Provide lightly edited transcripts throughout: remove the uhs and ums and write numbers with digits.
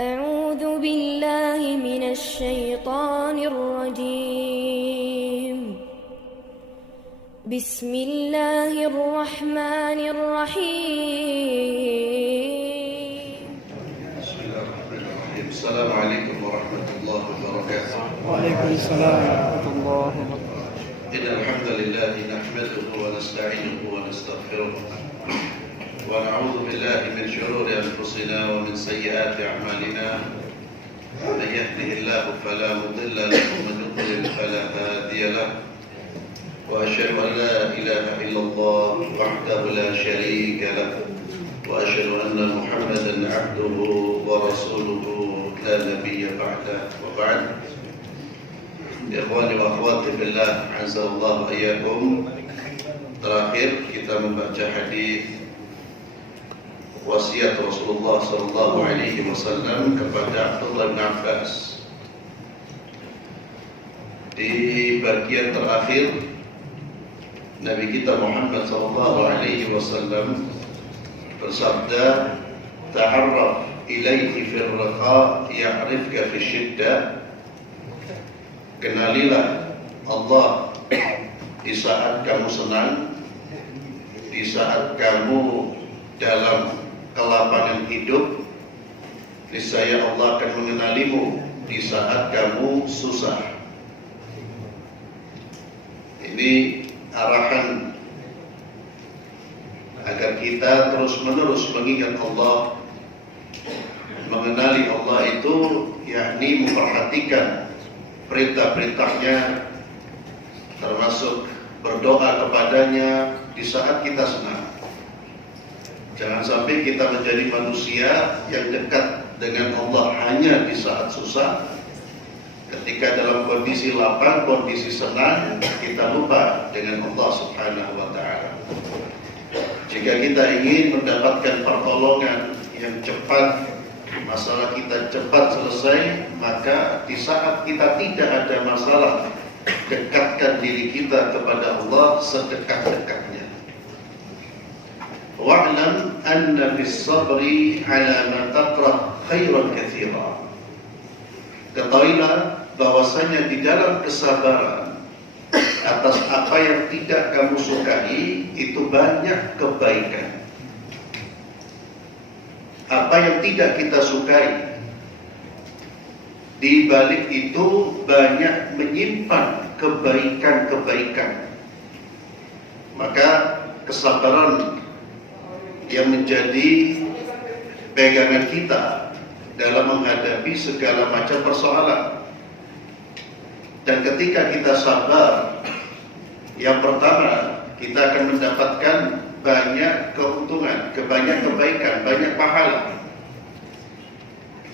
أعوذ بالله من الشيطان الرجيم. بسم الله الرحمن الرحيم. بسم الله الرحمن الرحيم. السلام عليكم ورحمة الله وبركاته. وعليكم السلام ورحمة الله وبركاته. إن الحمد لله نحمده ونستعينه ونستغفره ونعوذ بالله من شرور أنفسنا ومن سيئات أعمالنا. من يهده الله فلا مضل له ومن يضلل فلا هادي له. وأشهد أن لا إله إلا الله وحده لا شريك له وأشهد أن محمدا عبده ورسوله لا نبي بعده. وبعد، ikhwani wa akhwati fillah, azza-Allahu iyyakum. Terakhir kita membaca hadis wasiat Rasulullah sallallahu alaihi wasallam kepada Abdullah bin Abbas. Di bagian terakhir, Nabi kita Muhammad sallallahu alaihi wasallam bersabda, "Ta'arraf ilaihi fil raqa ya'rifka fi syiddah." Kenalilah Allah di saat kamu senang, di saat kamu dalam kelapangan hidup. Niscaya Allah akan mengenalimu di saat kamu susah. Ini arahan agar kita terus-menerus mengingat Allah. Mengenali Allah itu yakni memperhatikan perintah-perintahnya, termasuk berdoa kepadanya di saat kita senang. Jangan sampai kita menjadi manusia yang dekat dengan Allah hanya di saat susah. Ketika dalam kondisi lapang, kondisi senang, kita lupa dengan Allah Subhanahu wa ta'ala. Jika kita ingin mendapatkan pertolongan yang cepat, masalah kita cepat selesai, maka di saat kita tidak ada masalah, dekatkan diri kita kepada Allah sedekat-dekatnya. Wa'lam anna fis sabri ala ma takrah khairan katsira. Ketahuilah bahwasanya di dalam kesabaran atas apa yang tidak kamu sukai itu banyak kebaikan. Apa yang tidak kita sukai, di balik itu banyak menyimpan kebaikan-kebaikan. Maka kesabaran yang menjadi pegangan kita dalam menghadapi segala macam persoalan. Dan ketika kita sabar, yang pertama kita akan mendapatkan banyak keuntungan, banyak kebaikan, banyak pahala.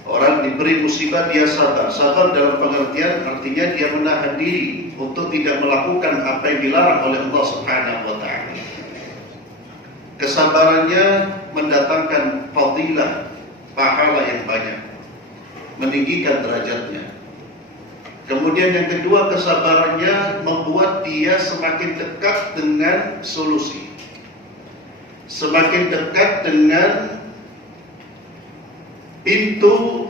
Orang diberi musibah dia sabar. Sabar dalam pengertian artinya dia menahan diri untuk tidak melakukan apa yang dilarang oleh Allah Subhanahu wa ta'ala. Kesabarannya mendatangkan fadilah, pahala yang banyak, meninggikan derajatnya. Kemudian yang kedua, kesabarannya membuat dia semakin dekat dengan solusi, semakin dekat dengan pintu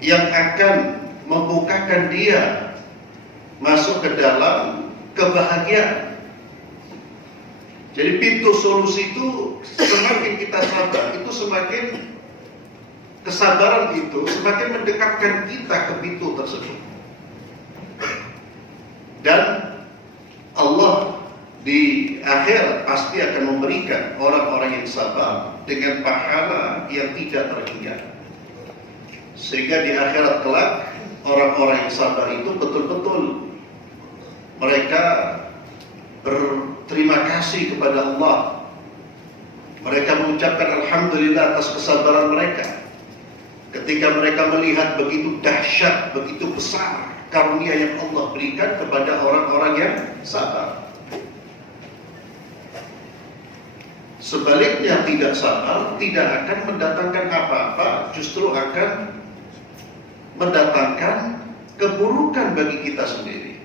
yang akan membukakan dia masuk ke dalam kebahagiaan. Jadi pintu solusi itu semakin kita sabar, itu semakin kesabaran itu semakin mendekatkan kita ke pintu tersebut. Dan Allah di akhirat pasti akan memberikan orang-orang yang sabar dengan pahala yang tidak terhingga. Sehingga di akhirat kelak, orang-orang yang sabar itu betul-betul mereka berterima kasih kepada Allah. Mereka mengucapkan alhamdulillah atas kesabaran mereka. Ketika mereka melihat begitu dahsyat, begitu besar karunia yang Allah berikan kepada orang-orang yang sabar. Sebaliknya tidak sabar tidak akan mendatangkan apa-apa, justru akan mendatangkan keburukan bagi kita sendiri.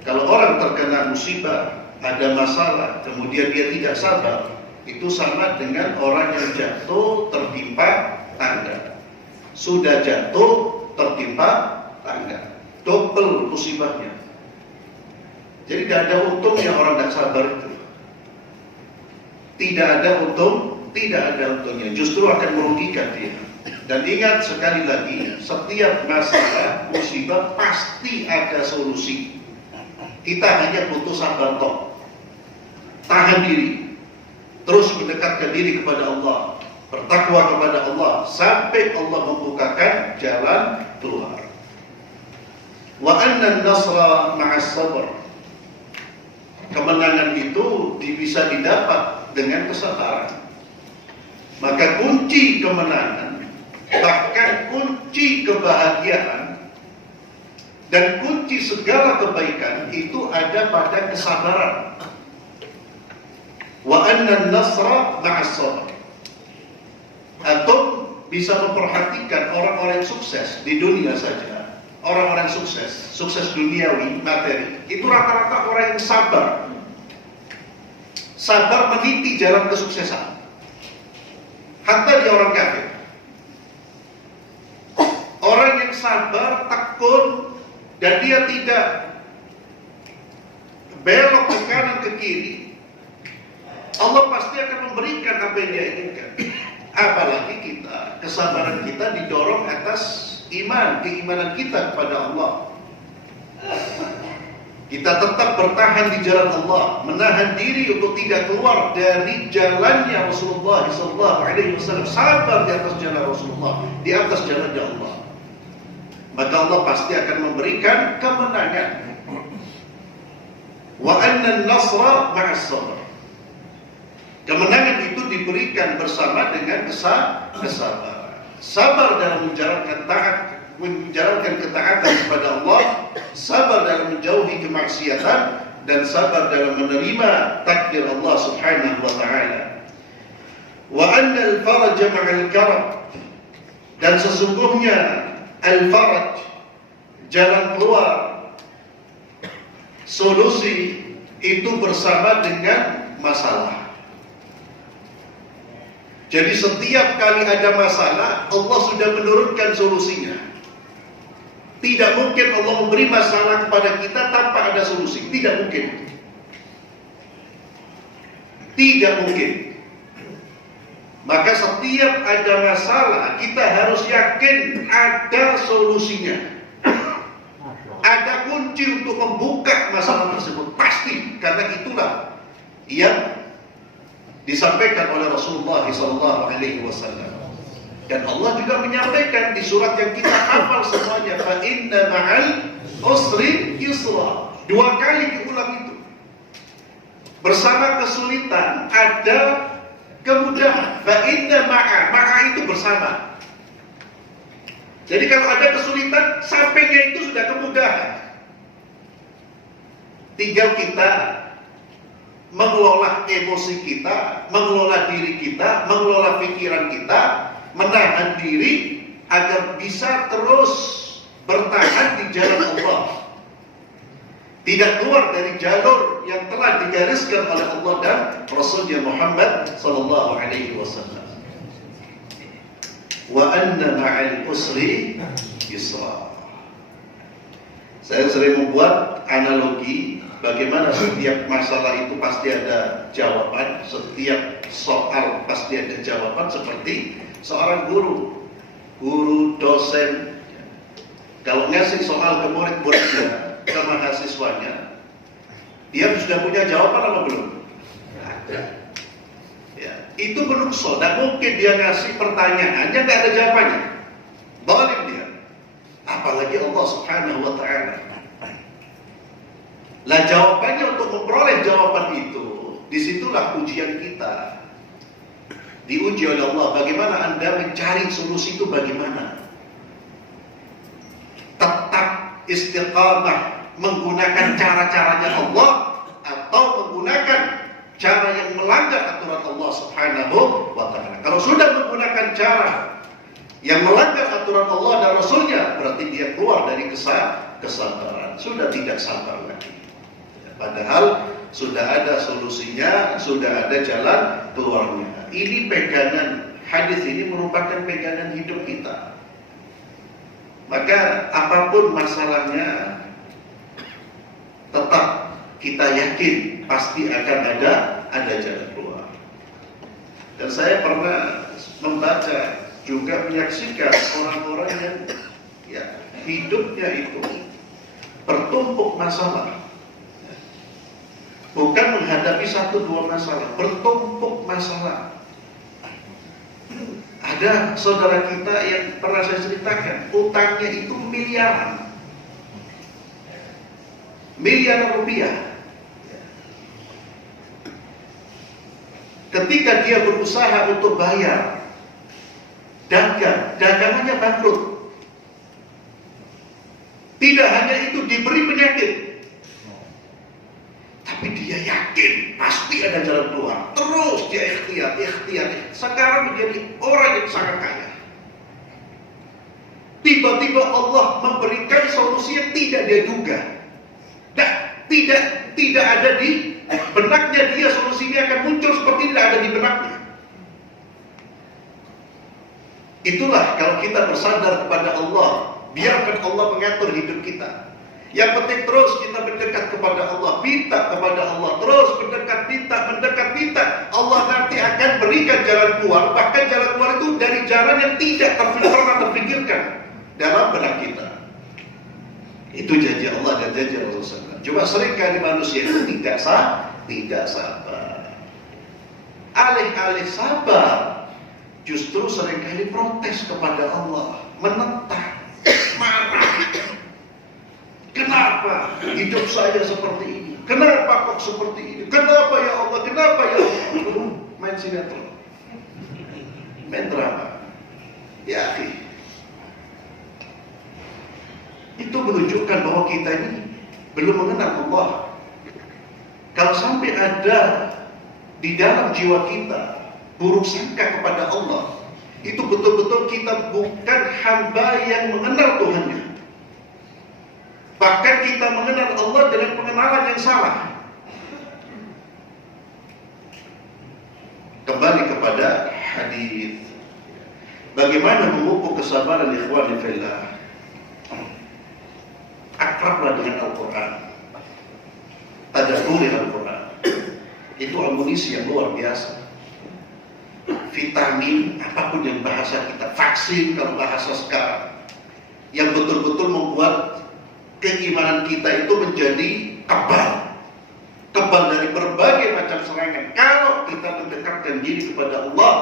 Kalau orang terkena musibah, ada masalah, kemudian dia tidak sabar, itu sama dengan orang yang jatuh tertimpa tangga. sudah jatuh tertimpa tangga, double musibahnya. Jadi tidak ada untungnya orang tidak sabar itu. Tidak ada untungnya, justru akan merugikan dia. Dan ingat sekali lagi, setiap masalah musibah pasti ada solusi. Kita hanya butuh sabar toh, tahan diri, terus mendekatkan diri kepada Allah, bertakwa kepada Allah sampai Allah membukakan jalan keluar. Wa anna an-nasra ma'as sabr. Kemenangan itu bisa didapat dengan kesabaran. Maka kunci kemenangan, bahkan kunci kebahagiaan dan kunci segala kebaikan itu ada pada kesabaran. Wa anna an-nasra ma'as sabr. Atau bisa memperhatikan orang-orang yang sukses di dunia saja. Orang-orang sukses duniawi, materi, itu rata-rata orang yang sabar. Sabar meniti jalan kesuksesan. Hatta dia orang kafir. Orang yang sabar, tekun, dan dia tidak belok ke kanan ke kiri, Allah pasti akan memberikan apa yang dia inginkan. Apalagi kita, kesabaran kita didorong atas iman, keimanan kita kepada Allah. Kita tetap bertahan di jalan Allah, menahan diri untuk tidak keluar dari jalannya Rasulullah SAW. Sabar di atas jalan Rasulullah, di atas jalannya Allah. Maka Allah pasti akan memberikan kemenangan. Wa anna an-nasra ma'as sabr. Kemenangan itu diberikan bersama dengan kesabaran. Sabar dalam menjalankan ketaatan kepada Allah, sabar dalam menjauhi kemaksiatan, dan sabar dalam menerima takdir Allah Subhanahu wa taala. Wa anna al-faraj ma'al karab. Dan sesungguhnya al-faraj, jalan keluar, solusi itu bersama dengan masalah. Jadi setiap kali ada masalah, Allah sudah menurunkan solusinya. Tidak mungkin Allah memberi masalah kepada kita tanpa ada solusi. Tidak mungkin. Tidak mungkin. Maka setiap ada masalah, kita harus yakin ada solusinya. Ada kunci untuk membuka masalah tersebut. Pasti, karena itulah yang disampaikan oleh Rasulullah SAW. Dan Allah juga menyampaikan di surat yang kita hafal semuanya, fa inna ma'al usri yusra. 2 kali diulang itu. Bersama kesulitan ada kemudahan. Fa inna ma'a itu bersama. Jadi kalau ada kesulitan, sampainya itu sudah kemudahan. Tinggal kita mengelola emosi kita, mengelola diri kita, mengelola pikiran kita, menahan diri agar bisa terus bertahan di jalan Allah. Tidak keluar dari jalur yang telah digariskan oleh Allah dan Rasulnya Muhammad sallallahu alaihi wasallam. Wa anna ma'al usri yusra. Saya sering membuat analogi bagaimana setiap masalah itu pasti ada jawaban, setiap soal pasti ada jawaban, seperti seorang guru, dosen. Kalau ngasih soal ke murid-muridnya, ke mahasiswanya, dia sudah punya jawaban apa belum? Ada. Ya, itu menukso, tidak mungkin dia ngasih pertanyaannya tidak ada jawabannya. Zalim dia. Apalagi Allah Subhanahu wa taala. Lah jawabannya, untuk memperoleh jawaban itu, disitulah ujian kita. Diuji oleh Allah, bagaimana Anda mencari solusi itu, bagaimana? Tetap istiqamah menggunakan cara-caranya Allah, atau menggunakan cara yang melanggar aturan Allah Subhanahu wa taala. Kalau sudah menggunakan cara yang melanggar aturan Allah dan Rasulnya, berarti dia keluar dari kesabaran, sudah tidak sabar lagi. Padahal sudah ada solusinya, sudah ada jalan keluarnya. Ini pegangan, hadis ini merupakan pegangan hidup kita. Maka apapun masalahnya, tetap kita yakin pasti akan ada jalan keluar. Dan saya pernah membaca juga menyaksikan orang-orang yang hidupnya itu bertumpuk masalah. Bukan menghadapi 1-2 masalah, bertumpuk masalah. Ada saudara kita yang pernah saya ceritakan, utangnya itu miliaran rupiah. Ketika dia berusaha untuk bayar, dagangannya bangkrut. Tidak hanya itu, diberi penyakit, tapi dia yakin pasti ada jalan keluar. Terus dia ikhtiar. Sekarang menjadi orang yang sangat kaya. Tiba-tiba Allah memberikan solusi yang tidak dia duga. Tidak ada di benaknya dia, solusinya akan muncul seperti tidak ada di benaknya. Itulah kalau kita bersandar kepada Allah, biarkan Allah mengatur hidup kita. Yang penting terus kita mendekat kepada Allah, minta kepada Allah, terus mendekat, minta. Allah nanti akan berikan jalan keluar, bahkan jalan keluar itu dari jalan yang tidak pernah terpikirkan dalam benak kita. Itu janji Allah dan janji Rasulullah. Cuma seringkali manusia itu tidak sabar. Alih-alih sabar, justru seringkali protes kepada Allah, menentang, marah. Kenapa hidup saya seperti ini? Kenapa kok seperti ini? Kenapa ya Allah? Kenapa ya Allah? Main sinetron, main drama. Ya akhi, itu menunjukkan bahwa kita ini belum mengenal Allah. Kalau sampai ada di dalam jiwa kita buruk sangka kepada Allah, itu betul-betul kita bukan hamba yang mengenal Tuhannya. Bahkan kita mengenal Allah dengan pengenalan yang salah. Kembali kepada hadis, bagaimana memupuk kesabaran ikhwani fillah. Akrablah dengan Al-Quran, tadabburi Al-Quran. Itu amunisi yang luar biasa. Vitamin, apapun yang bahasa kita, vaksin kalau bahasa sekarang, yang betul-betul membuat keimanan kita itu menjadi kebal dari berbagai macam serangan. Kalau kita mendekatkan diri kepada Allah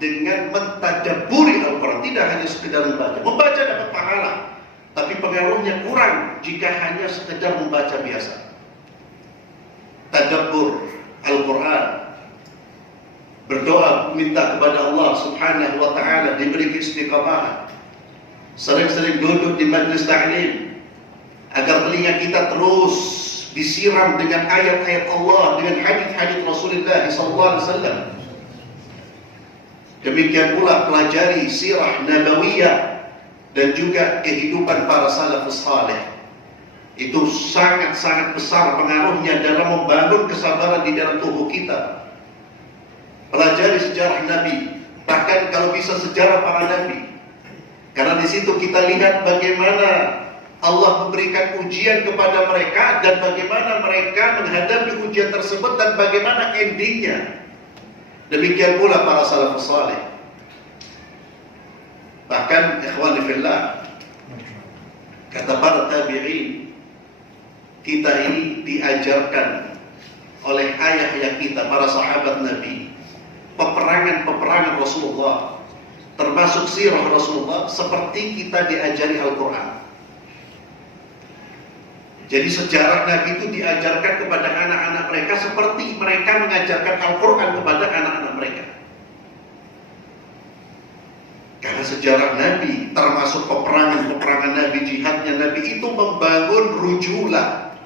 dengan mentadabburi Al-Quran, tidak hanya sekedar membaca dapat pahala, tapi pengaruhnya kurang jika hanya sekedar membaca biasa. Tadabbur Al-Quran, berdoa minta kepada Allah Subhanahu wa ta'ala diberi istiqamah, sering-sering duduk di majlis ta'lim agar telinga kita terus disiram dengan ayat-ayat Allah, dengan hadis-hadis Rasulullah SAW. Demikian pula pelajari sirah nabawiyah dan juga kehidupan para salafus saleh. Itu sangat-sangat besar pengaruhnya dalam membangun kesabaran di dalam tubuh kita. Pelajari sejarah Nabi, bahkan kalau bisa sejarah para Nabi, karena di situ kita lihat bagaimana Allah memberikan ujian kepada mereka dan bagaimana mereka menghadapi ujian tersebut dan bagaimana endingnya. Demikian pula para salafus saleh. Bahkan ikhwani fillah, kata para tabi'in, kita ini diajarkan oleh ayah-ayah kita, para sahabat Nabi, peperangan-peperangan Rasulullah, termasuk sirah Rasulullah, seperti kita diajari Al-Quran. Jadi sejarah Nabi itu diajarkan kepada anak-anak mereka seperti mereka mengajarkan Al-Quran kepada anak-anak mereka. Karena sejarah Nabi, termasuk peperangan Nabi, jihadnya Nabi itu membangun rujulah,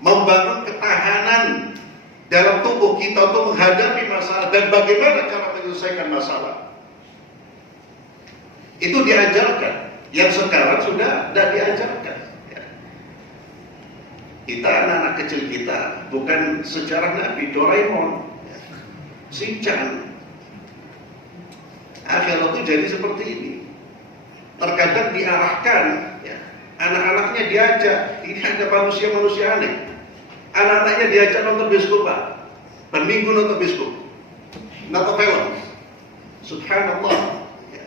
membangun ketahanan dalam tubuh kita untuk menghadapi masalah dan bagaimana cara menyelesaikan masalah. Itu diajarkan. Yang sekarang sudah tidak diajarkan. Kita anak-anak kecil kita bukan sejarah Nabi, Doraemon, Shinchan. Akhirat itu jadi seperti ini. terkadang diarahkan, ya, anak-anaknya diajak. Ini ada manusia-manusia aneh. Anak-anaknya diajak nonton bioskop, Pak. Per minggu nonton bioskop, nonton film. Subhanallah. Ya.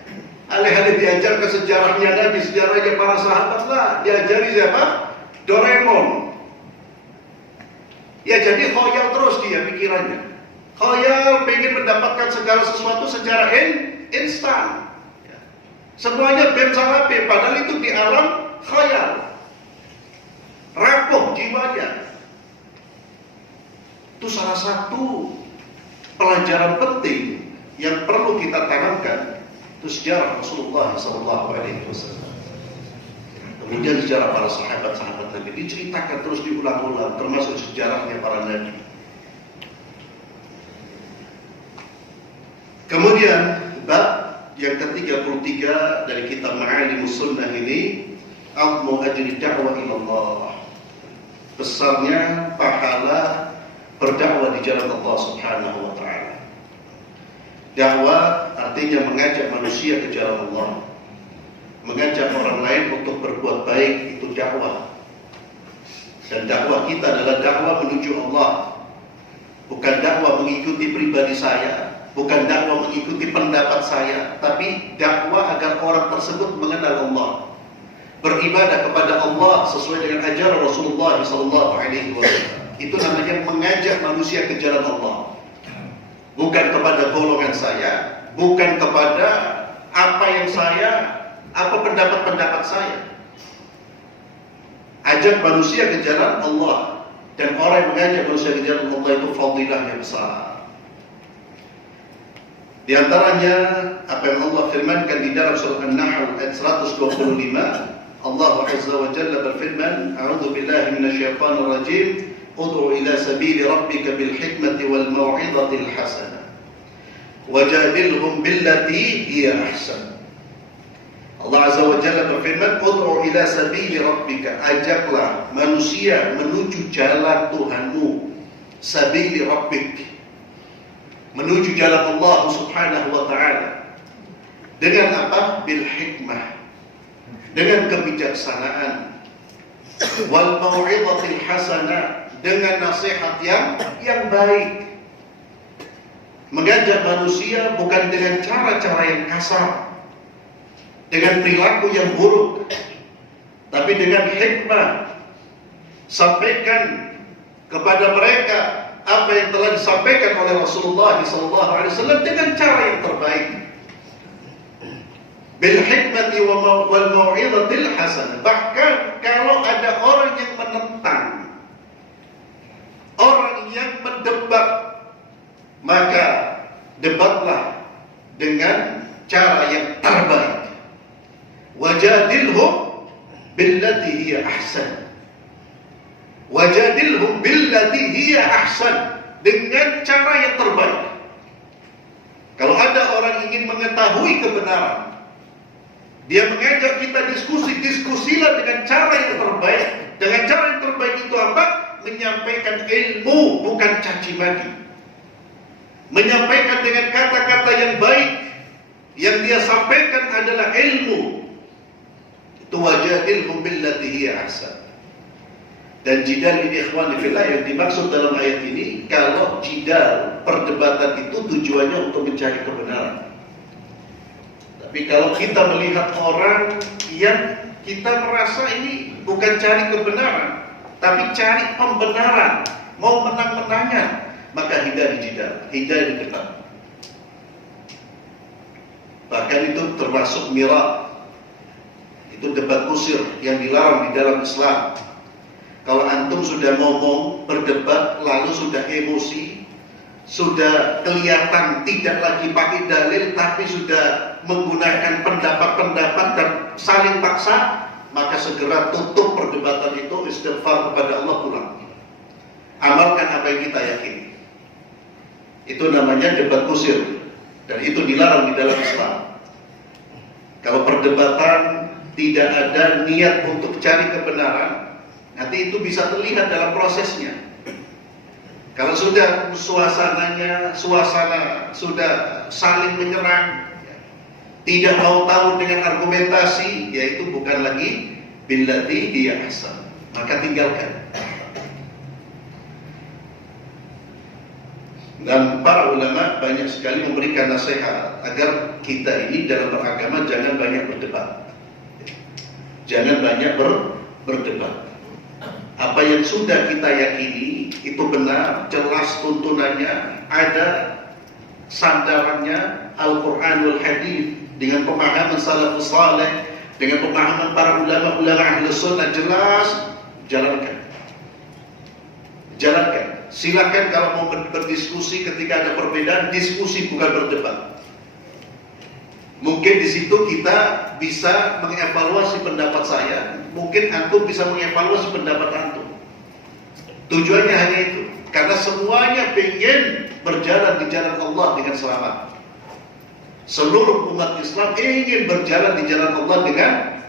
Alih-alih diajarkan sejarahnya Nabi, sejarahnya para sahabat lah, diajari siapa? Doraemon. Ya, jadi khoyal terus dia pikirannya. Khoyal pengen mendapatkan segala sesuatu secara instan. Ya. Semuanya bem sama bem, padahal itu di alam khayal. Rapuh jiwanya. Itu salah satu pelajaran penting yang perlu kita tanamkan. Itu sejarah Rasulullah SAW. Kemudian sejarah para sahabat-sahabat Nabi diceritakan terus diulang-ulang, termasuk sejarahnya para Nabi. Kemudian bab yang ke-33 dari kitab Ma'alimus Sunnah ini, Azmu ajri da'wah ilallah. Besarnya pahala berdakwah di jalan Allah Subhanahu wa taala. Dakwah artinya mengajak manusia ke jalan Allah. Mengajak orang lain untuk berbuat baik, itu dakwah. Dan dakwah kita adalah dakwah menuju Allah. Bukan dakwah mengikuti pribadi saya, bukan dakwah mengikuti pendapat saya, tapi dakwah agar orang tersebut mengenal Allah, beribadah kepada Allah sesuai dengan ajaran Rasulullah SAW. Itu namanya mengajak manusia ke jalan Allah. Bukan kepada golongan saya, bukan kepada apa pendapat-pendapat saya. Ajak manusia ke jalan Allah. Dan orang yang mengajak manusia ke jalan Allah itu fadilahnya besar. Di antaranya apa yang Allah firmankan di dalam surah An-Nahl ayat 125, Allah Azza wa Jalla berfirman, "A'udzu billahi minasyaitonir rajim, ud'u ila sabili rabbika bil hikmati wal mau'izatil hasanah, wajadilhum billati hiya ahsan." Allah Azza wa Jalla berfirman, "Ud'u ila sabili rabbika", ajaklah manusia menuju jalan Tuhanmu, sabili rabbik, menuju jalan Allah Subhanahu wa taala. Dengan apa? Bil hikmah, dengan kebijaksanaan, wal mau'izatil hasanah, dengan nasihat yang baik. Mengajak manusia bukan dengan cara-cara yang kasar, dengan perilaku yang buruk, tapi dengan hikmah. Sampaikan kepada mereka apa yang telah disampaikan oleh Rasulullah SAW dengan cara yang terbaik. Bil hikmati wal mau'izatil hasanah. Bahkan kalau ada orang yang menentang, orang yang mendebat, maka debatlah dengan cara yang terbaik. Wajadilhum billati hiya ahsan. Wajadilhum billati hiya ahsan, dengan cara yang terbaik. Kalau ada orang ingin mengetahui kebenaran, dia mengajak kita diskusilah dengan cara yang terbaik. Dengan cara yang terbaik itu apa? Menyampaikan ilmu, bukan caci maki. Menyampaikan dengan kata-kata yang baik. Yang dia sampaikan adalah ilmu. Itu wajadilhum billati hiya ahsan. Dan jidal ini ikhwani fillah yang dimaksud dalam ayat ini, kalau jidal, perdebatan itu tujuannya untuk mencari kebenaran. Tapi kalau kita melihat orang yang kita merasa ini bukan cari kebenaran, tapi cari pembenaran, mau menang-menangan, maka hindari jidal, hindari debat. Bahkan itu termasuk mirah. Itu debat kusir yang dilarang di dalam Islam. Kalau antum sudah ngomong, berdebat, lalu sudah emosi, sudah kelihatan tidak lagi pakai dalil, tapi sudah menggunakan pendapat-pendapat dan saling paksa, maka segera tutup perdebatan itu, istighfar kepada Allah, pulang. Amalkan apa yang kita yakini. Itu namanya debat kusir, dan itu dilarang di dalam Islam. Kalau perdebatan tidak ada niat untuk cari kebenaran, nanti itu bisa terlihat dalam prosesnya. Kalau sudah suasana sudah saling menyerang, tidak mau tahu dengan argumentasi, yaitu bukan lagi billati hiya ahsan, maka tinggalkan. Dan para ulama banyak sekali memberikan nasihat agar kita ini dalam beragama jangan banyak berdebat. Jangan banyak berdebat. Apa yang sudah kita yakini itu benar, jelas tuntunannya, ada sandarannya Al-Quran wal Hadis dengan pemahaman salafus saleh, dengan pemahaman para ulama-ulama ahli sunnah, jelas, jalankan. Jalankan. Silakan kalau mau berdiskusi ketika ada perbedaan, diskusi bukan berdebat. Mungkin di situ kita bisa mengevaluasi pendapat saya, mungkin antum bisa mengevaluasi pendapat antum. Tujuannya hanya itu, karena semuanya ingin berjalan di jalan Allah dengan selamat. Seluruh umat Islam ingin berjalan di jalan Allah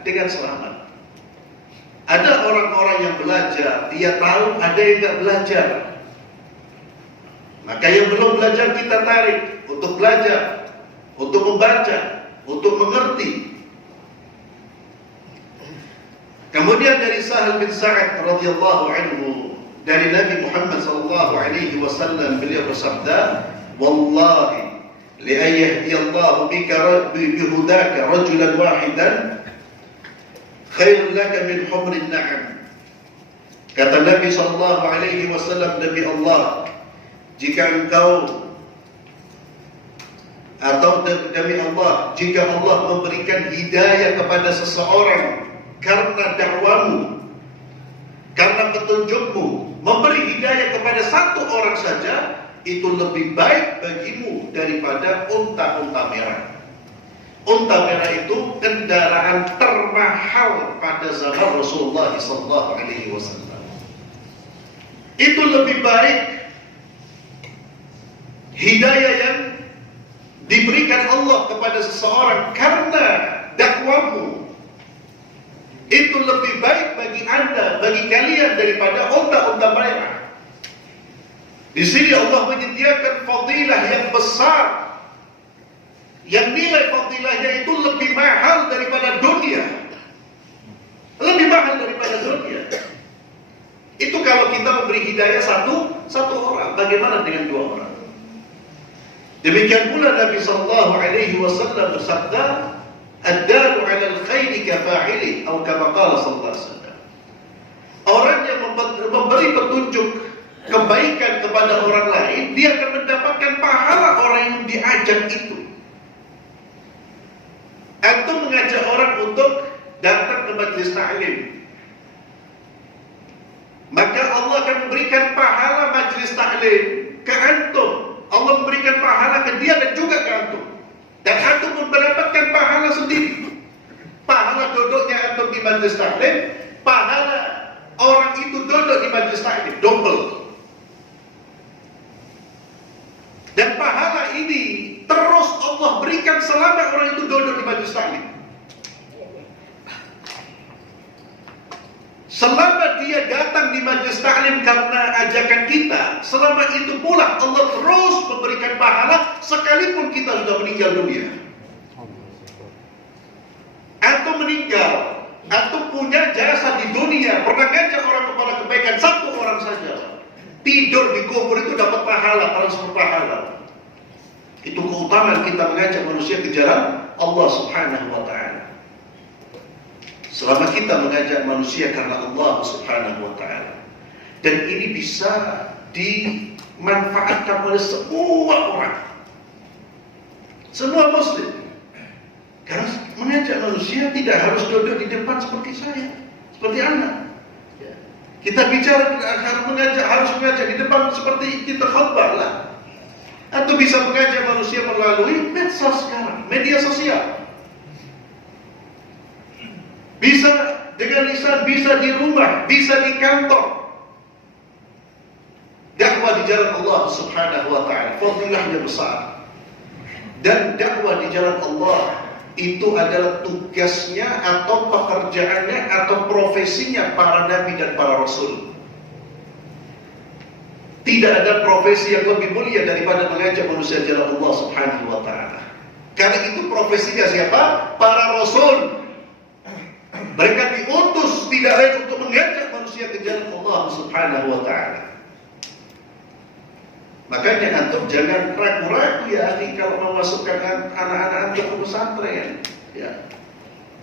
dengan selamat. Ada orang-orang yang belajar, dia tahu, ada yang tidak belajar. Maka yang belum belajar kita tarik untuk belajar, untuk membaca, untuk mengerti. Kemudian dari Sahal bin Sa'ad radhiyallahu anhu, dari Nabi Muhammad sallallahu alaihi wasallam, beliau bersabda, "Wallahi li an yahdiyallahu bika bihudaka rajulan wahidan khairun laka min humrin na'am." Kata Nabi sallallahu alaihi wasallam, demi Allah, jika engkau atau demi Allah, jika Allah memberikan hidayah kepada seseorang karena dakwamu, karena petunjukmu, memberi hidayah kepada satu orang saja, itu lebih baik bagimu daripada unta-unta merah. Unta merah itu kendaraan termahal pada zaman Rasulullah SAW. Itu lebih baik hidayah yang diberikan Allah kepada seseorang karena dakwamu, itu lebih baik bagi anda, bagi kalian, daripada unta-unta merah. Di sini Allah menyediakan fadilah yang besar, yang nilai fadilahnya itu lebih mahal daripada dunia. Lebih mahal daripada dunia. Itu kalau kita memberi hidayah satu orang, bagaimana dengan dua orang? Demikian pula Nabi sallallahu alaihi wasallam bersabda, "Ad-dalu 'ala al-khairi kafa'ili," atau kama qala sallallahu alaihi wasallam. Orang yang memberi petunjuk kebaikan kepada orang lain, dia akan mendapatkan pahala orang yang diajak itu. Antum mengajak orang untuk datang ke majelis ta'lim, maka Allah akan memberikan pahala majelis ta'lim ke antum. Allah memberikan pahala ke dia dan juga ke antum. Dan antum mendapatkan pahala sendiri. Pahala duduknya antum di majelis taklim, pahala orang itu duduk di majelis taklim, double. Dan pahala ini terus Allah berikan selama orang itu duduk di majelis taklim. Selama dia datang di majelis ta'lim karena ajakan kita, selama itu pula Allah terus memberikan pahala sekalipun kita sudah meninggal dunia. Atau meninggal, atau punya jasa di dunia, pernah ngajak orang kepada kebaikan satu orang saja, tidur di kubur itu dapat pahala, transfer pahala. Itu keutamaan kita mengajak manusia ke jalan Allah Subhanahu wa ta'ala. Selama kita mengajak manusia karena Allah Subhanahu wa ta'ala. Dan ini bisa dimanfaatkan oleh semua orang, semua muslim. Karena mengajak manusia tidak harus duduk di depan seperti saya, seperti anda. Kita bicara harus mengajak di depan seperti kita khutbah lah. Atau bisa mengajak manusia melalui medsos sekarang, media sosial. Bisa dengan lisan, bisa di rumah, bisa di kantor. Dakwah di jalan Allah Subhanahu wa ta'ala, fadilahnya besar. Dan dakwah di jalan Allah itu adalah tugasnya atau pekerjaannya atau profesinya para nabi dan para rasul. Tidak ada profesi yang lebih mulia daripada mengajak manusia jalan Allah Subhanahu wa ta'ala. Karena itu profesinya siapa? Para rasul. Mereka diutus tidak lain untuk mengajak manusia ke jalan Allah Subhanahu wa taala. Makanya antum jangan ragu-ragu ya akhi kalau memasukkan anak-anak antum ke pesantren. Ya.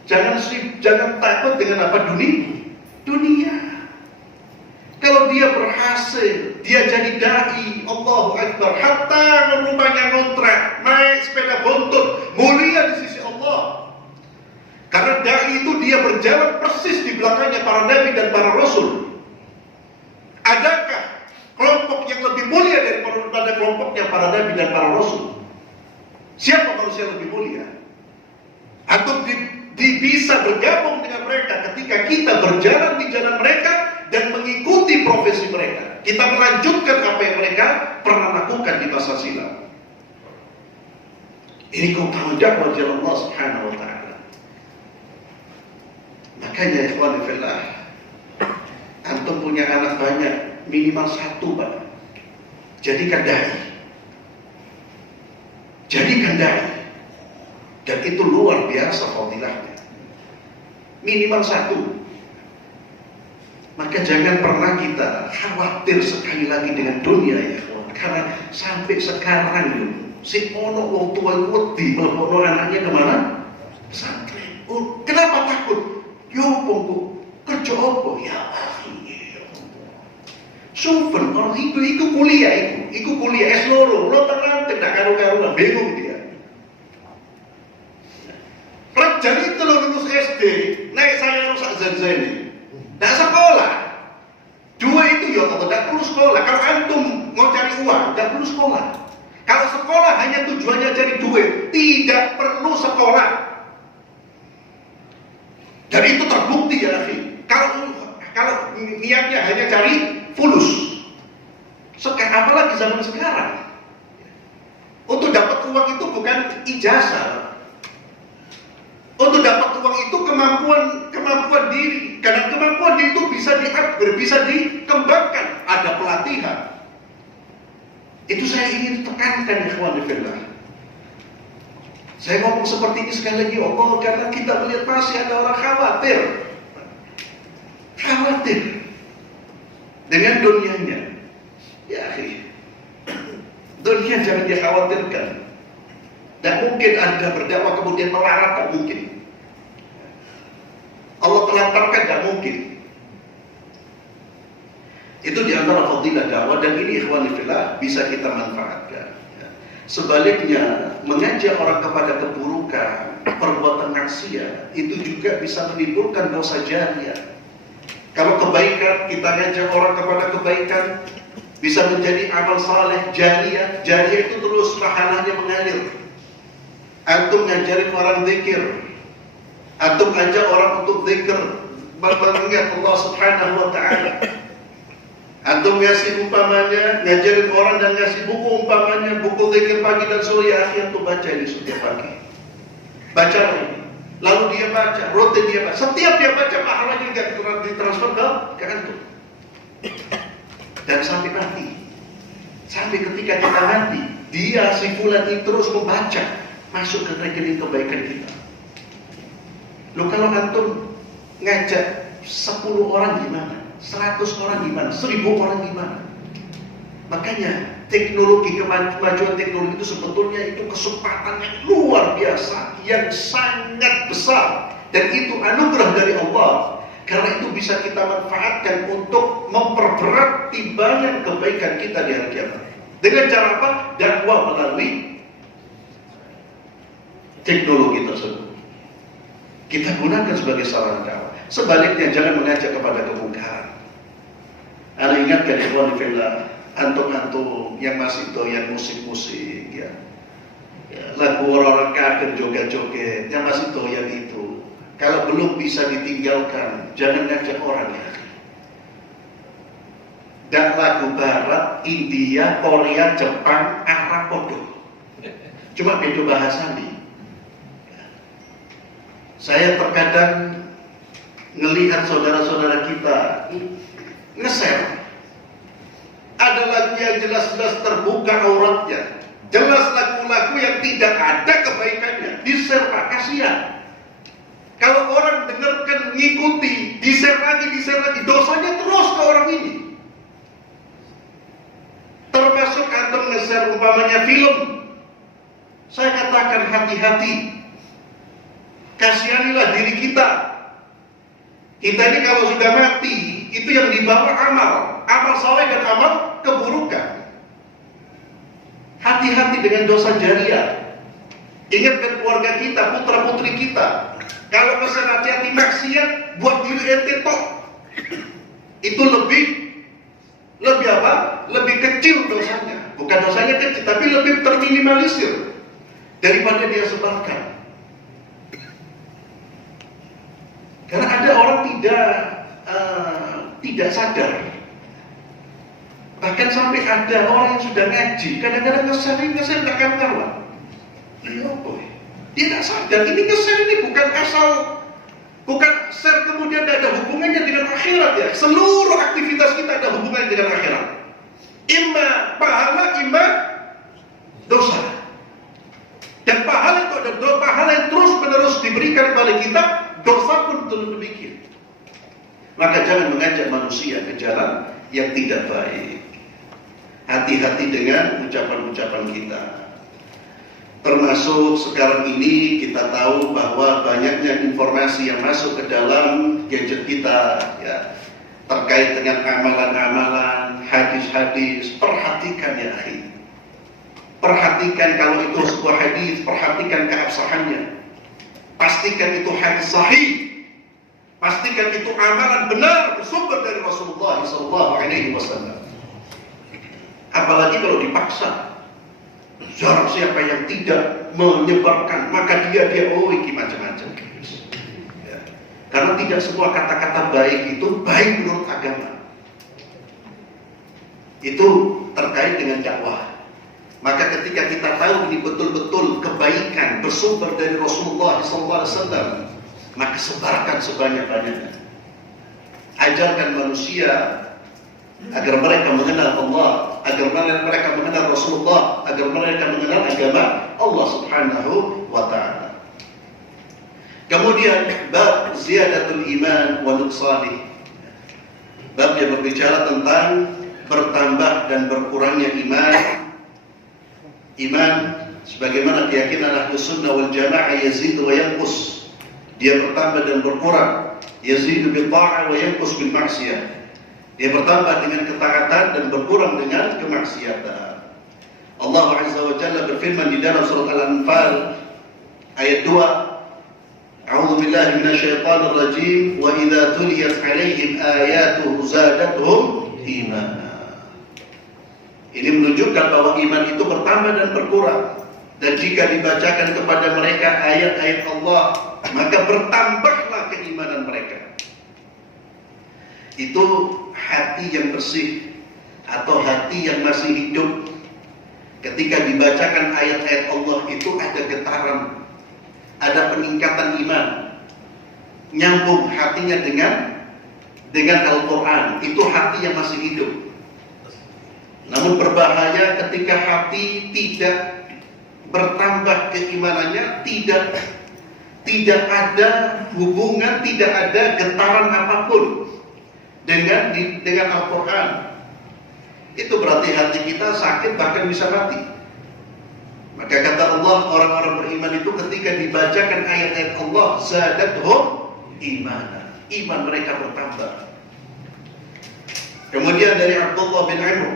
Jangan takut dengan apa dunia. Kalau dia berhasil, dia jadi dai, Allahu Akbar, hatta rumahnya ngontrak, naik sepeda bontot, mulia di sisi Allah. Karena dai itu dia berjalan persis di belakangnya para nabi dan para rasul. Adakah kelompok yang lebih mulia daripada kelompoknya para nabi dan para rasul? Siapa manusia yang lebih mulia? Atau bisa bergabung dengan mereka ketika kita berjalan di jalan mereka dan mengikuti profesi mereka. Kita melanjutkan apa yang mereka pernah lakukan di masa silam. Ini keutamaan dakwah jalan Allah Subhanahu wa taala. Makanya ikhwan fillah, antum punya anak banyak, minimal satu Pak. Jadikan dai. Dan itu luar biasa fadilahnya. Minimal satu. Maka jangan pernah kita khawatir sekali lagi dengan dunia ya kawan. Karena sampai sekarang itu si ono wong tua wedi mlebu anaknya kemana? Pesantren. Oh, kenapa takut? Yo pokok kerja apa ya akhi. Sumpah orang itu kuliah S2 lo tenang tidak karu-karuan bingung dia. Jadi itu lo lulus SD, naik saya rusak zan-zan. Tidak sekolah. Dua itu ya Allah, tidak perlu sekolah. Kalau antum mau cari uang, tidak perlu sekolah. Kalau sekolah hanya tujuannya cari duit, tidak perlu sekolah. Dan itu terbukti ya akhi. Kalau niatnya hanya cari fulus. Apalagi zaman sekarang. Untuk dapat uang itu bukan ijazah. Untuk dapat uang itu kemampuan diri. Karena kemampuan diri itu bisa di-upgrade, bisa dikembangkan. Ada pelatihan. Itu saya ingin tekankan ikhwan fillah. Saya ngomong seperti ini sekali lagi Allah, karena kita melihat masih ada orang khawatir dengan dunianya. Ya akhi, dunia jangan dikhawatirkan. Dan mungkin Anda berdakwah kemudian melarat, tak mungkin. Allah telantarkan, tak mungkin. Itu diantara fadilah dakwah, dan ini ikhwan fillah bisa kita manfaatkan. Sebaliknya, mengajak orang kepada keburukan, perbuatan maksiat, itu juga bisa menimbulkan dosa jariah. Kalau kebaikan, kita ngajak orang kepada kebaikan, bisa menjadi amal saleh jariah. Jariah itu terus pahalanya mengalir. Antum ngajarin orang zikir, antum ajak orang untuk zikir, mengingat Allah Subhanahu wa taala. Antum ngasih umpamanya, ngajarin orang dan ngasih buku umpamanya, buku zikir pagi dan sore, ya akhi, antum baca ini setiap pagi. Baca ini. Lalu dia baca, rutin dia baca. Setiap dia baca, pahalanya enggak ditransfer ke antum. Dan sampai mati. Sampai ketika kita mati, dia si fulan ini terus membaca, masuk ke rekening kebaikan kita. Loh, kalau antum ngajak 10 orang gimana? 100 orang gimana? 1000 orang gimana? Makanya teknologi, kemajuan teknologi itu sebetulnya itu kesempatan yang luar biasa, yang sangat besar, dan itu anugerah dari Allah. Karena itu bisa kita manfaatkan untuk memperberat timbangan kebaikan kita di hari kiamat. Dengan cara apa? Dakwah melalui teknologi tersebut. Kita gunakan sebagai sarana dakwah. Sebaliknya jangan mengajak kepada kemungkaran. Anda ingatkan ikhwan fillah, antum-antum yang masih doyan musik-musik, ya, lagu orang kafir joget-joget, yang masih doyan itu, kalau belum bisa ditinggalkan, jangan ngajak orang ya. Dan lagu Barat, India, Korea, Jepang, Arab, Kodo, cuma beda bahasa nih. Saya terkadang ngelihat saudara-saudara kita nge-share ada lagu yang jelas-jelas terbuka auratnya, Jelas lagu-lagu yang tidak ada kebaikannya, di-share Pak, kasihan. Kalau orang dengarkan, ngikuti, di-share lagi, dosanya terus ke orang ini. Termasuk antum nge-share umpamanya film. Saya katakan hati-hati. Kasihanilah diri kita. Kita ini kalau sudah mati, itu yang dibawa amal saleh dan amal keburukan. Hati-hati dengan dosa jariah. Ingatkan keluarga kita, putra-putri kita. Kalau pesan hati-hati maksiat, buat diri ente tok. Itu lebih apa? Lebih kecil dosanya. Bukan dosanya kecil, tapi lebih terminimalisir daripada dia sebarkan. Karena ada orang tidak sadar. Bahkan sampai ada orang yang sudah ngaji, kadang-kadang ngeser tak karuan. Iya boy, dia tidak sadar. Ini ngeser ini bukan share kemudian tidak ada hubungannya dengan akhirat ya. Seluruh aktivitas kita ada hubungannya dengan akhirat. Imma pahala, imma dosa. Dan pahala itu ada pahala yang terus-menerus diberikan kepada kita. Dosa pun demikian. Maka jangan mengajak manusia ke jalan yang tidak baik. Hati-hati dengan ucapan-ucapan kita. Termasuk sekarang ini kita tahu bahwa banyaknya informasi yang masuk ke dalam gadget kita ya, terkait dengan amalan-amalan, hadis-hadis. Perhatikan ya akhi. Perhatikan kalau itu sebuah hadis, perhatikan keabsahannya. Pastikan itu hadis sahih. Pastikan itu amalan benar bersumber dari Rasulullah SAW. Apalagi kalau dipaksa. Jarang siapa yang tidak menyebarkan, maka dia iki macam-macam. Ya. Karena tidak semua kata-kata baik itu baik menurut agama. Itu terkait dengan dakwah. Maka ketika kita tahu ini betul-betul kebaikan bersumber dari Rasulullah SAW, maka sebarkan sebanyak-banyaknya. Ajarkan manusia agar mereka mengenal Allah, agar mereka mengenal Rasulullah, agar mereka mengenal agama Allah Subhanahu wa ta'ala. Kemudian bab ziyadatul iman wa nuqsanih. Bab yang berbicara tentang bertambah dan berkurangnya iman. Iman sebagaimana keyakinan Ahlus Sunnah wal Jamaah yazidu wa yanqus. Dia bertambah dan berkurang. Yazidu bil ta'ah wa yanqus bil maksiyah. Dia bertambah dengan ketaatan dan berkurang dengan kemaksiatan. Allah Azza wa Jalla berfirman di dalam surat Al-Anfal ayat 2, A'udzu billahi minasyaitonir rajim, wa idza tuliyat 'alaihim ayatuhu zadatuhum imana. Ini menunjukkan bahwa iman itu bertambah dan berkurang. Dan jika dibacakan kepada mereka ayat-ayat Allah, maka bertambahlah keimanan mereka. Itu hati yang bersih atau hati yang masih hidup. Ketika dibacakan ayat-ayat Allah itu ada getaran, ada peningkatan iman. Nyambung hatinya dengan Al-Quran. Itu hati yang masih hidup. Namun berbahaya ketika hati tidak bertambah keimanannya, tidak ada hubungan, tidak ada getaran apapun dengan Al-Quran. Itu berarti hati kita sakit, bahkan bisa mati. Maka kata Allah, orang-orang beriman itu ketika dibacakan ayat-ayat Allah, zadatuhum imana. Iman mereka bertambah. Kemudian dari Abdullah bin Amr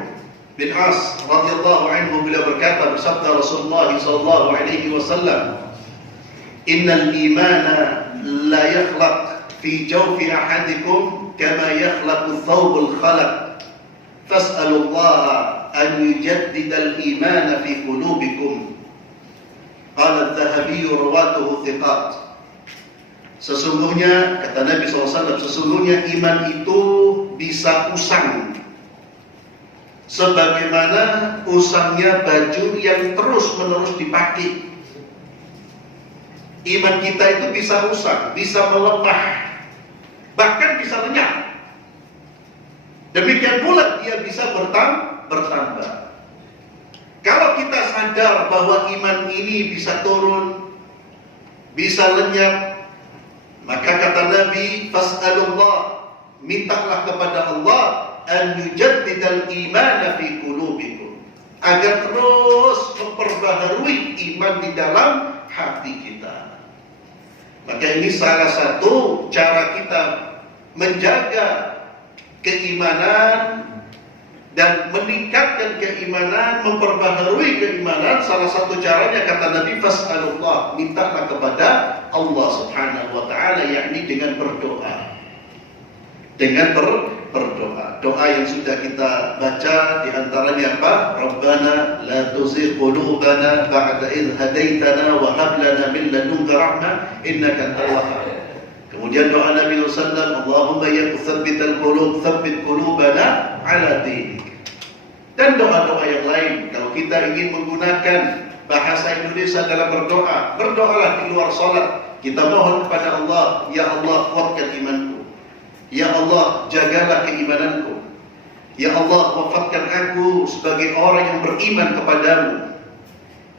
bin As radhiyallahu anhu beliau berkata, bersabda Rasulullah sallallahu alaihi wasallam, "Innal imana la yakhlaq fi jawfi ahadikum kama yakhlaqu thawbul khalaq. Fas'alullaha an yujaddida al-imana fi qulubikum." Qala adh-Dhahabi rawatuhu thiqat. Sesungguhnya kata Nabi SAW, sesungguhnya iman itu bisa usang sebagaimana usangnya baju yang terus-menerus dipakai. Iman kita itu bisa usang, bisa melemah, bahkan bisa lenyap. Demikian pula dia bisa bertambah. Kalau kita sadar bahwa iman ini bisa turun, bisa lenyap, maka kata Nabi, fas'alullah, mintalah kepada Allah an yujaddidal iman fi qulubikum, agar terus memperbaharui iman di dalam hati kita. Maka ini salah satu cara kita menjaga keimanan dan meningkatkan keimanan, memperbaharui keimanan. Salah satu caranya kata Nabi, fas'alullah, mintalah kepada Allah Subhanahu wa taala, yakni dengan berdoa. Dengan berdoa. Doa yang sudah kita baca di antaranya apa? Rabbana la tuzigh qulubana ba'da idh hadaitana wa hab lana min ladunka rahmah innaka antal wahhab. Kemudian doa Nabi sallallahu alaihi wasallam, Allahumma ya muthabbital qulub, tsabbit qulubana ala dinik. Dan doa-doa yang lain. Kalau kita ingin menggunakan bahasa Indonesia dalam berdoa, berdoalah di luar salat. Kita mohon kepada Allah, ya Allah kuatkan imanku, ya Allah jagalah keimananku, ya Allah wafatkan aku sebagai orang yang beriman kepadamu.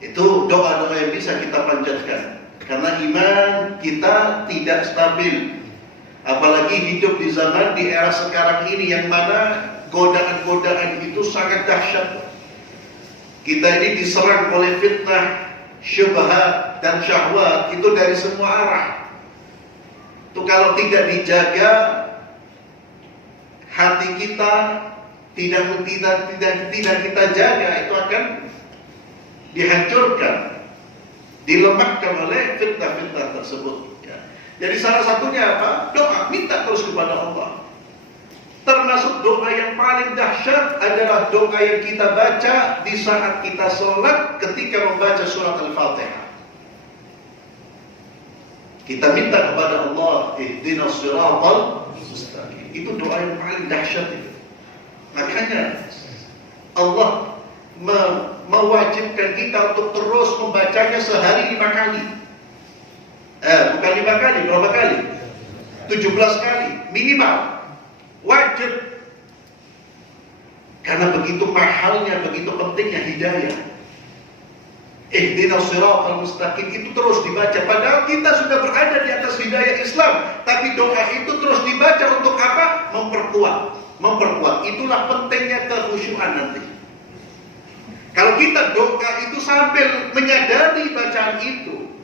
Itu doa-doa yang bisa kita panjatkan. Karena iman kita tidak stabil. Apalagi hidup di zaman, di era sekarang ini yang mana godaan-godaan itu sangat dahsyat. Kita ini diserang oleh fitnah, syubhat dan syahwat itu dari semua arah. Itu kalau tidak dijaga, hati kita tidak kita jaga, itu akan dihancurkan, dilemahkan oleh fitnah-fitnah tersebut. Ya. Jadi salah satunya apa? Doa, minta terus kepada Allah. Termasuk doa yang paling dahsyat adalah doa yang kita baca di saat kita sholat ketika membaca surat Al-Fatihah. Kita minta kepada Allah, ihdinas siratal mustaqim. Itu doa yang paling dahsyat itu. Makanya Allah mewajibkan kita untuk terus membacanya sehari 5 kali. Bukan 5 kali, berapa kali? 17 kali minimal. Wajib. Karena begitu mahalnya, begitu pentingnya hidayah. Ihdinas siratal mustaqim itu terus dibaca. Padahal kita sudah berada di atas hidayah Islam, tapi doa itu terus dibaca untuk apa? Memperkuat. Itulah pentingnya kekhusyuan nanti. Kalau kita doa itu sambil menyadari bacaan itu,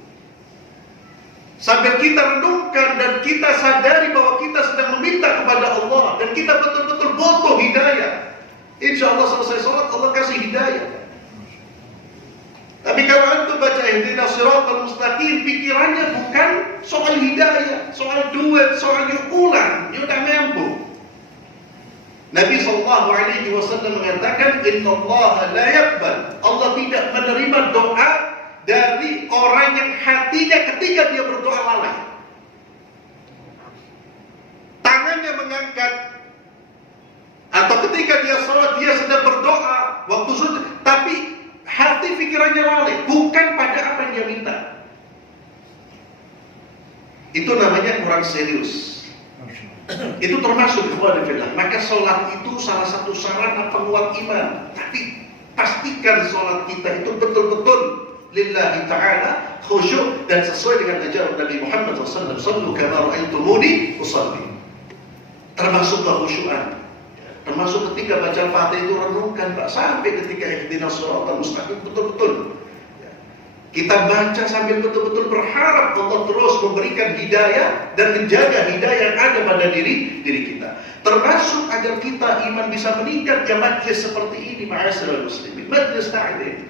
sambil kita renungkan dan kita sadari bahwa kita sedang meminta kepada Allah dan kita betul-betul butuh hidayah, insya Allah selesai sholat Allah kasih hidayah. Tapi kalau antum baca ihdinas siratal mustaqim, pikirannya bukan soal hidayah, soal duit, soal yukulan, dia udah mampu. Nabi SAW mengatakan, Inna Allah la yaqbal, Allah tidak menerima doa dari orang yang hatinya ketika dia berdoa lalai. Tangannya mengangkat, atau ketika dia sholat dia sedang berdoa waktu sujud, tapi hati pikirannya lalai, bukan pada apa yang dia minta. Itu namanya kurang serius. Itu termasuk ikhwan fillah. Maka sholat itu salah satu sarana penguat iman. Tapi pastikan sholat kita itu betul-betul lillahi ta'ala, khusyuk dan sesuai dengan ajaran Nabi Muhammad SAW. Sallu kama ra'aitumuni usalli. Termasuk kekhusyuan. Termasuk ketika baca Al-Fatihah itu renungkan, Pak, sampai ketika ihdinas siratal mustaqim betul-betul. Kita baca sambil betul-betul berharap Allah terus memberikan hidayah dan menjaga hidayah yang ada pada diri kita. Termasuk agar kita iman bisa meningkat, ya majlis seperti ini, ma'asyiral muslimin, majlis ta'lim.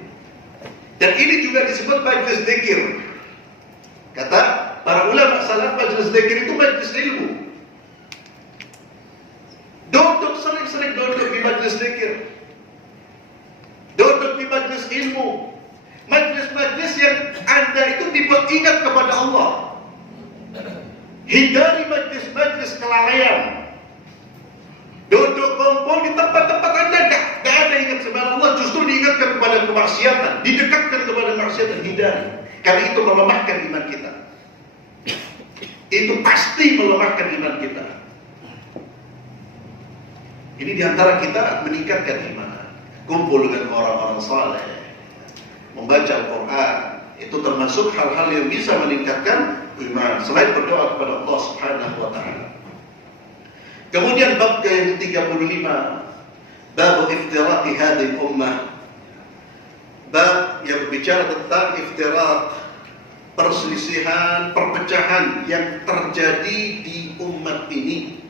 Dan ini juga disebut majlis dzikir. Kata para ulama salaf, majlis dzikir itu majlis ilmu. Duduk, sering-sering duduk di majlis dzikir. Duduk di majlis ilmu. Majlis-majlis yang Anda itu dibuat ingat kepada Allah. Hindari majlis-majlis kelalaian. Duduk kumpul di tempat-tempat Anda gak ada ingat kepada Allah, justru diingatkan kepada kemaksiatan, didekatkan kepada kemaksiatan. Hindari, karena itu melemahkan iman kita. Itu pasti melemahkan iman kita. Ini diantara kita meningkatkan iman. Kumpul dengan orang-orang saleh, membaca Al-Quran. Itu termasuk hal-hal yang bisa meningkatkan iman selain berdoa kepada Allah Subhanahu wa taala. Kemudian bab yang ke-35, bab iftirati hadhihi ummah. Bab yang berbicara tentang iftirat, perselisihan, perpecahan yang terjadi di umat ini.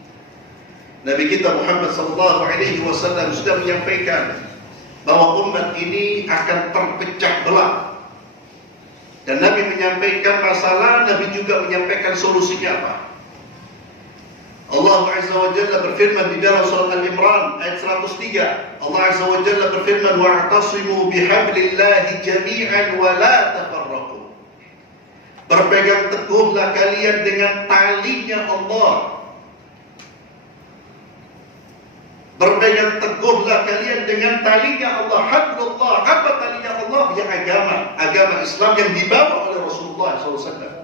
Nabi kita Muhammad SAW sudah menyampaikan bahwa umat ini akan terpecah belah. Dan Nabi menyampaikan masalah, Nabi juga menyampaikan solusinya apa. Allah Azza wa Jalla berfirman di dalam surah Al-Imran ayat 103. Allah Azza wa Jalla berfirman, wa'tasimu bihablillahi jami'an wa la tafarraqu. Berpegang teguhlah kalian dengan talinya Allah. Berpegang teguhlah kalian dengan talinya Allah. Hablullah, apa talinya Allah? Ya agama Islam yang dibawa oleh Rasulullah SAW.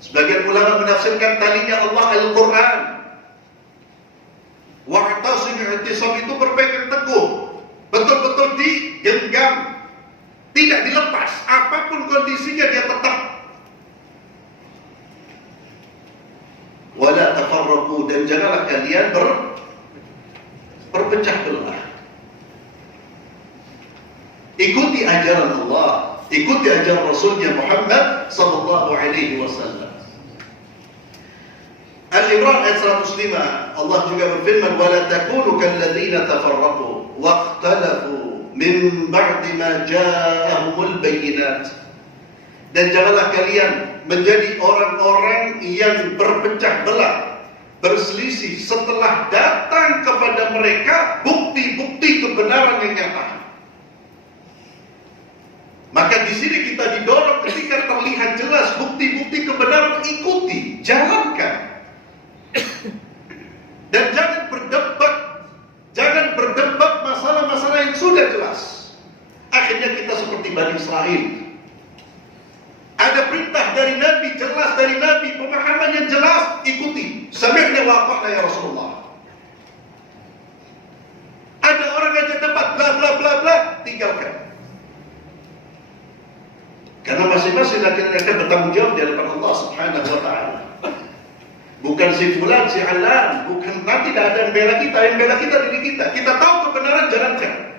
Sebagian ulama menafsirkan talinya Allah Al-Quran. Wa'tasim, i'tisam itu berpegang teguh, betul-betul digenggam, tidak dilepas. Apapun kondisinya dia tetap. Wala tafarraqu, dan janganlah kalian berpecah belah. Ikuti ajaran Allah, ikuti ajaran Rasulnya Muhammad sallallahu alaihi wasallam. Al-Imran ayat 105, Allah juga berfirman, wala takunu kalladzina tafarraqu waqtalafu min ba'di ma ja'ahumul bayyinat. Dan janganlah kalian menjadi orang-orang yang berpecah belah, berselisih setelah datang kepada mereka bukti-bukti kebenaran yang nyata. Maka di sini kita didorong ketika terlihat jelas bukti-bukti kebenaran, ikuti, jalankan. Dan jangan berdebat masalah-masalah yang sudah jelas. Akhirnya kita seperti Bani Israel. Ada perintah dari Nabi, jelas dari Nabi, pemahaman yang jelas, ikuti. Sami'na wa ata'na ya Rasulullah. Ada orang aja debat bla bla bla bla, tinggalkan. Karena masing-masing akan bertanggung jawab di hadapan Allah Subhanahu wa taala. Bukan si fulan, si alan, bukan, nanti tidak ada yang bela kita, yang bela kita diri kita. Kita tahu kebenaran, jalankan.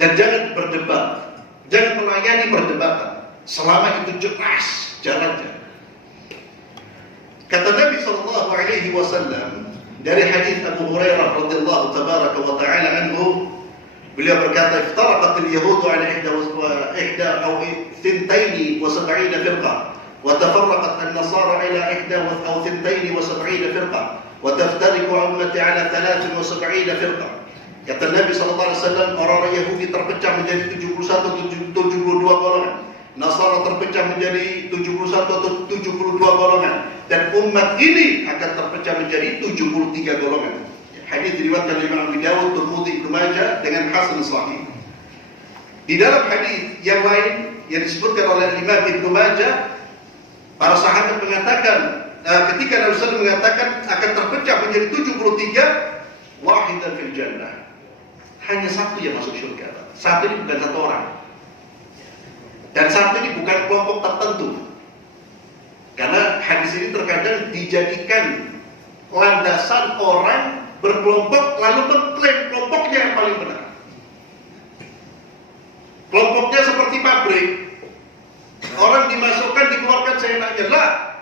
Dan jangan berdebat, jangan melayani perdebatan selama itu jelas jalannya. Kata Nabi sallallahu alaihi wasallam dari hadis Abu Hurairah radhiyallahu tabaraka wa ta'ala anhu, beliau berkata, iftaraqat al-yahud ala 71 firqah وتفرقت النصارى إلى 72 فرقة وتفترق أمتي على 73 فرقة. Kata Nabi SAW, orang-orang Yahudi terpecah menjadi 71 atau 72 golongan, Nasara terpecah menjadi 71 atau 72 golongan, dan umat ini akan terpecah menjadi 73 golongan. Hadis diriwayatkan oleh Imam Abu Dawud, Tirmidzi, Ibnu Majah dengan hasan sahih. Di dalam hadis yang lain yang disebutkan oleh Imam Ibnu Majah, para sahabat mengatakan, ketika Nabi SAW mengatakan akan terpecah menjadi 73, wahidan fil jannah, hanya satu yang masuk surga. Satu ini bukan satu orang, dan satu ini bukan kelompok tertentu. Karena hadis ini terkadang dijadikan landasan orang berkelompok lalu mengklaim kelompoknya yang paling benar. Kelompoknya seperti pabrik, orang dimasukkan, dikeluarkan seenaknya. Lah,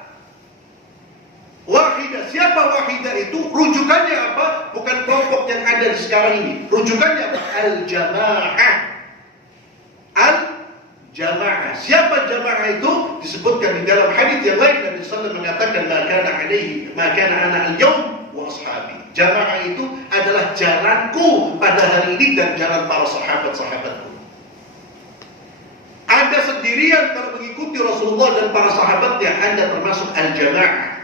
wahidah. Siapa wahidah itu? Rujukannya apa? Bukan kelompok yang ada di sekarang ini. Rujukannya apa? Al-jamaah. Al-jamaah. Siapa jamaah itu? Disebutkan di dalam hadis yang lain. Nabi sallallahu mengatakan, maka ana al-yawm wa ashabi. Jamaah itu adalah jalanku pada hari ini dan jalan para sahabat-sahabatku. Anda sendirian kalau mengikuti Rasulullah dan para sahabatnya, Anda termasuk al-jamaah.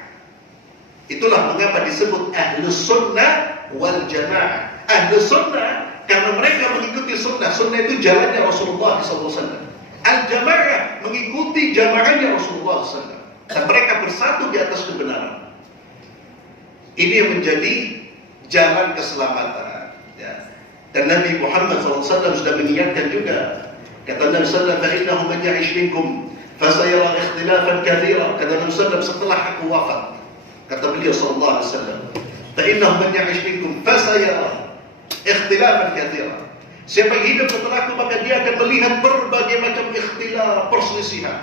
Itulah mengapa disebut ahlus sunnah wal jamaah. Ahlus sunnah karena mereka mengikuti sunnah. Sunnah itu jalannya Rasulullah SAW. Al-jamaah mengikuti jamaahnya Rasulullah SAW. Dan mereka bersatu di atas kebenaran. Ini yang menjadi jalan keselamatan. Ya. Dan Nabi Muhammad SAW sudah mengingatkan juga. Kata Nabi SAW, فَإِنَّهُ مَنْ يَعِشْ مِنْكُمْ فَسَيَرَى اخْتِلَافًا كَثِيرًا. Kata Nabi SAW, setelah aku wafat, kata beliau SAW, فَإِنَّهُ مَنْ يَعِشْ مِنْكُمْ فَسَيَرَى اخْتِلَافًا كَثِيرًا. Siapa yang hidup setelahku, maka dia akan melihat berbagai macam ikhtilaf, perselisihan.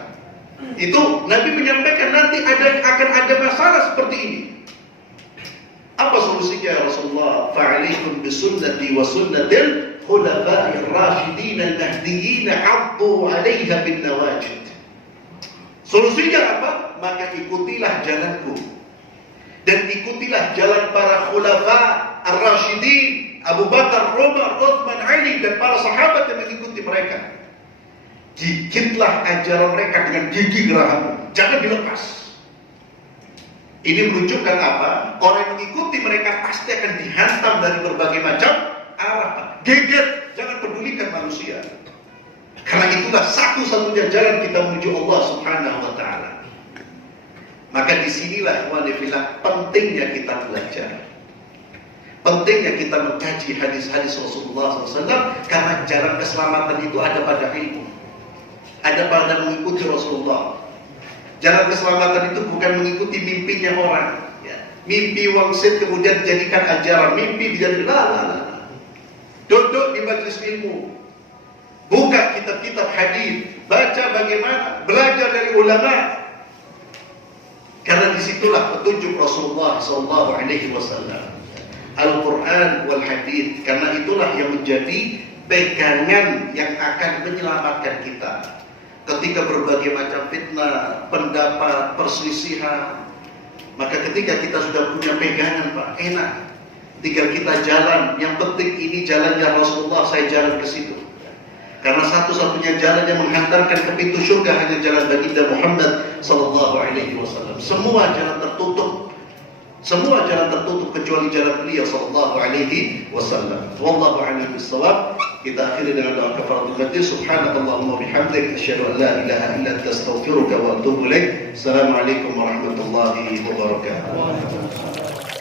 Itu Nabi menyampaikan nanti akan ada masalah seperti ini. Apa solusinya ya Rasulullah? Fa'alaikum bisunnati wa sunnatil khulafa'ir rasyidin al-mahdiyyin 'addu 'alaiha bin nawajid. Solusinya apa? Maka ikutilah jalanku dan ikutilah jalan para khulafa ar-rasyidin, Abu Bakar, Umar, Uthman, Ali, dan para sahabat yang mengikuti mereka. Gigitlah ajaran mereka dengan gigi geraham, jangan dilepas. Ini menunjukkan apa? Orang yang mengikuti mereka pasti akan dihantam dari berbagai macam arah. Geget, jangan pedulikan manusia. Karena itulah satu-satunya jalan kita menuju Allah Subhanahu wa Ta'ala. Maka disinilah ikhwanifillah pentingnya kita belajar. Pentingnya kita mengkaji hadis-hadis Rasulullah SAW, karena jalan keselamatan itu ada pada ilmu, ada pada mengikuti Rasulullah. Jalan keselamatan itu bukan mengikuti mimpinya orang, ya. Mimpi wangsit kemudian dijadikan ajaran, mimpi dijadikan duduk di majelis ilmu, buka kitab-kitab hadis, baca bagaimana, belajar dari ulama. Karena disitulah petunjuk Rasulullah SAW, Al-Quran wal hadis. Karena itulah yang menjadi pegangan yang akan menyelamatkan kita ketika berbagai macam fitnah, pendapat, perselisihan. Maka ketika kita sudah punya pegangan, Pak, enak, tinggal kita jalan. Yang penting ini jalannya Rasulullah, saya jalan ke situ. Karena satu-satunya jalan yang menghantarkan ke pintu surga hanya jalan baginda Muhammad SAW. Semua jalan tertutup, kecuali jalan beliau SAW. Wallahu a'lam bishawab. Kita akhiri dengan doa kafaratul majlis. Subhanakallahumma bihamdik, asyhadu an la ilaha illa anta, astaghfiruka wa atubu ilaik. Assalamualaikum warahmatullahi wabarakatuh.